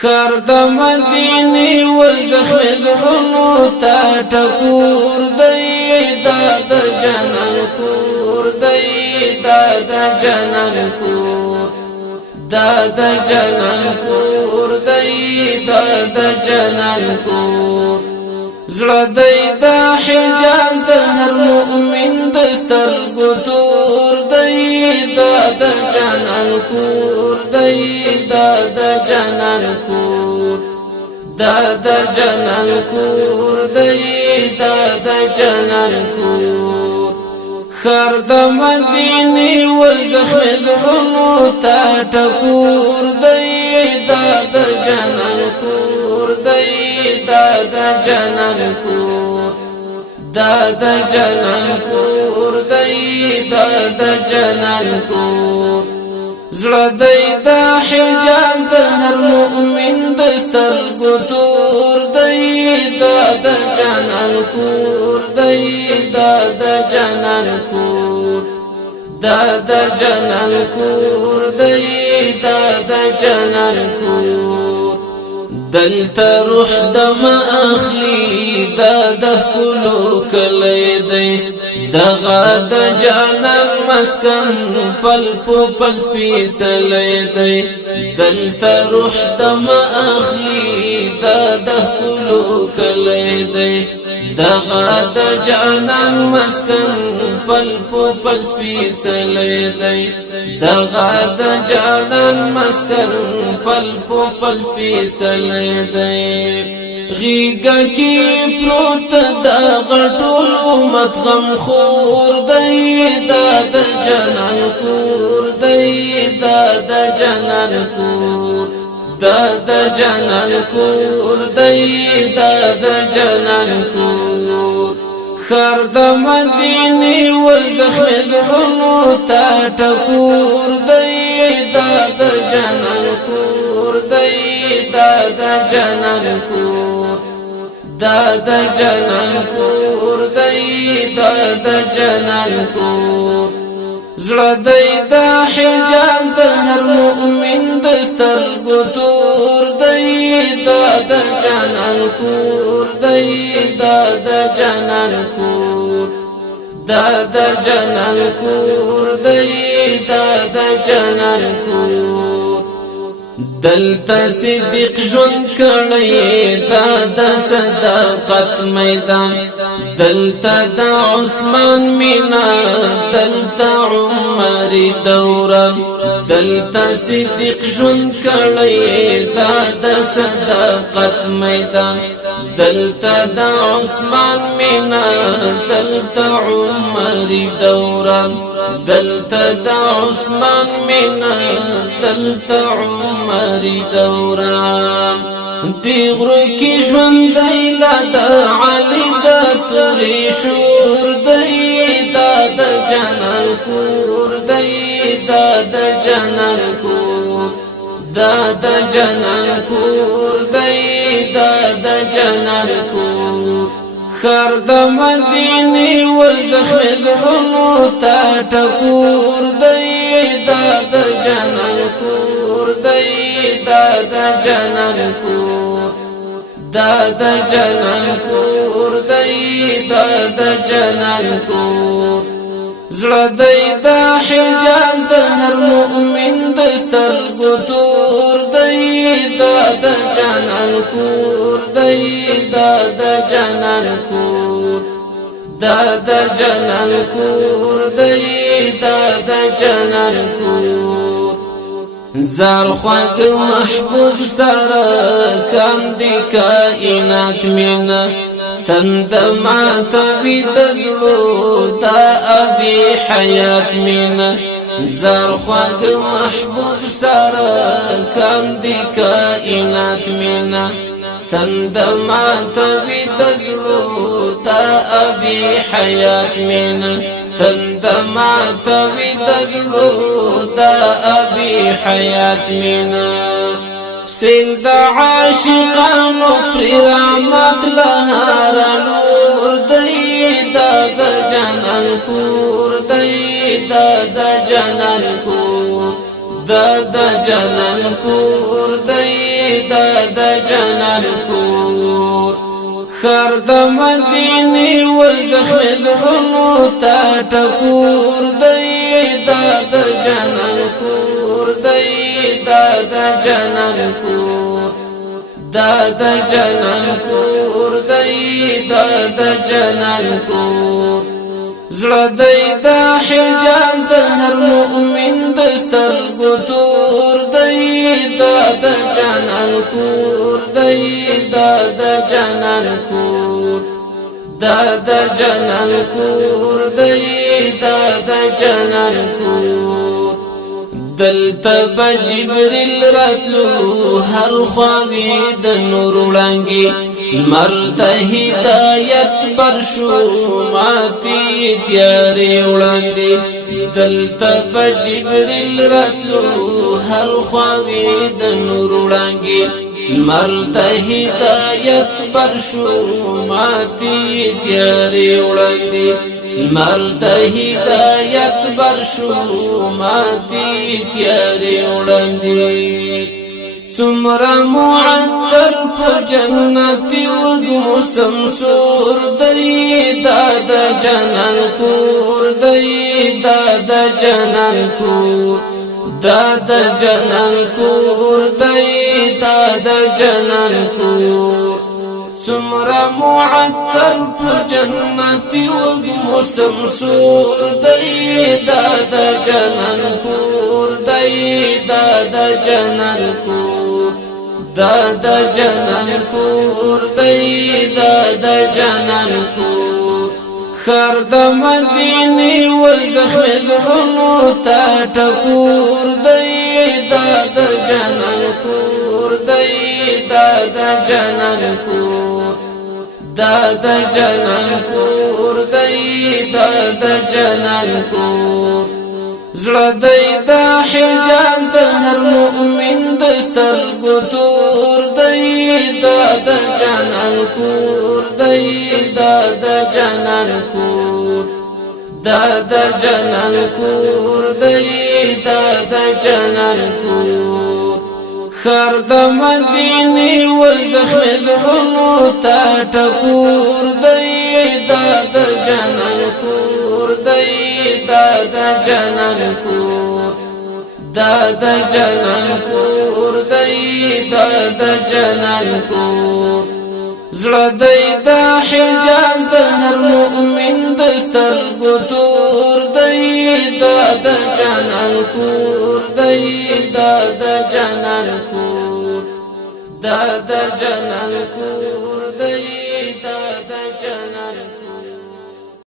خر د مدینه و زخم زړونو ته ټکور دی دا د جنان کور دی دا د جنان کور دا د جنان کور دی دا د جنان کور زړه دی د حجاز د هر مؤمن د سترګو تور دی دا د جنان کور دی دا د جنان کور دا د جنان کور دی دا د جنان کور خر د مدینه و زخم زړونو ته ټکور دی دا د جنان کور دی دا د جنان کور دا د جنان کور دی دا د جنان کور زړه دی د حجاز د هر مؤمن د سترګو تور دی دا د جنان کور دی دا د جنان کور دا د جنان کور دی دا د جنان کور دلته روح دم اخلي دا د کلو کلی دی دغه د جانان مسکن پل پل سپیڅلی دی دلته روح دم اخلي دا د کلو کلی دی دغه د جانان مسکن پل پل سپیڅلی دی دغه د جانان مسکن پل پل سپیڅلی دی غیگا کی پروت دا غټول امت غم خور دی دا د جنان کور دی دا د جنان کور دا د جنان کور دی دا د جنان کور خر د مدینه و زخم زړونو ته ټکور دی دا د جنان کور دی دا د جنان کور دا د جنان کور دی دا د جنان کور زړه دی د حجاز د هر مؤمن د سترګو تور دی دا د جنان کور دی دا د جنان کور دا د جنان کور دی دا د جنان کور دلته صدیق ژوند کړی دا د صداقت میدان دلته د عثمان مینا دلته عمر دوران دلته صدیق ژوند کړی دا د صداقت میدان دلته د عثمان مینا دلته عمر دوران دلته د عثمان مینا دلته عمر دوران دی غرو کی ژوند دی لا د علی د تورې شور دی دا د جنان کور دی دا د جنان کور دا د جنان کور دی دا د جنان کور خر د مدینه و زخم زړونو ته ټکور دی دا د جنان کور دی دا د جنان کور دا د جنان کور دی دا د جنان کور زړه دی د حجاز د هر مؤمن د سترګو تور دی دا د جنان کور دی دا د جنان کور دا د جنان کور دی دا د جنان کور زار خواږ محبوب سره کاندي کائنات مینا تند ما تبي تزلو دا ابي حيات مینا زار خواږ محبوب سره کاندي کائنات مینا تند ما تبي تزلو دا ابي حيات مینا تند ما تبي تزلو دا ابي حيات مینا سیل دا عاشقانو پر رحمت لهار نور دی دا د جنان کور دی دا د جنان کور دا د جنان کور دی دا د جنان کور خر د مدینه و زخم زړونو ته ټکور دی دا د جنان کور دی دا د جنان کور دا د جنان کور دی دا د جنان کور زړه دی د حجاز د هر مؤمن د سترګو تور دی دا د جنان کور دی دا د جنان کور دا د جنان کور دی دا د جنان کور دلته به جبريل راتلو هر خواوی د نور وړانګي مرد هدایت برشو ماتی تیاری وړاندې دلته به جبريل راتلو هر خواوی د نور وړانګي مرد هدایت برشو ماتی تیاری وړاندې مرد هدایت برشو ماتی تیاری وړاندې سمرا معطر په جنتی وګمو سمسور دی دا د جنان کور دی دا د جنان کور دا د جنان کور دی دا د جنان کور سمرا معطر په جنتی وګمو سمسور دی دا د جنان کور دی دا د جنان کور دا د جنان کور دی دا د جنان کور خر د مدینه و زخم زړونو ته ټکور دی دا د جنان کور دی دا د جنان کور دا د جنان کور دی دا د جنان کور زړه دی د حجاز د هر مؤمن د سترګو تور دی دا د جنان کور دی دا د جنان کور دا د جنان کور دی دا د جنان کور خر د مدینه و زخم زړونو ته ټکور دی دا د جنان کور دی دا د جنان کور دا د جنان کور دی دا د جنان کور زړه دی د حجاز د هر مؤمن د سترګو تور دی دا د جنان کور دی دا د جنان کور دا د جنان کور دی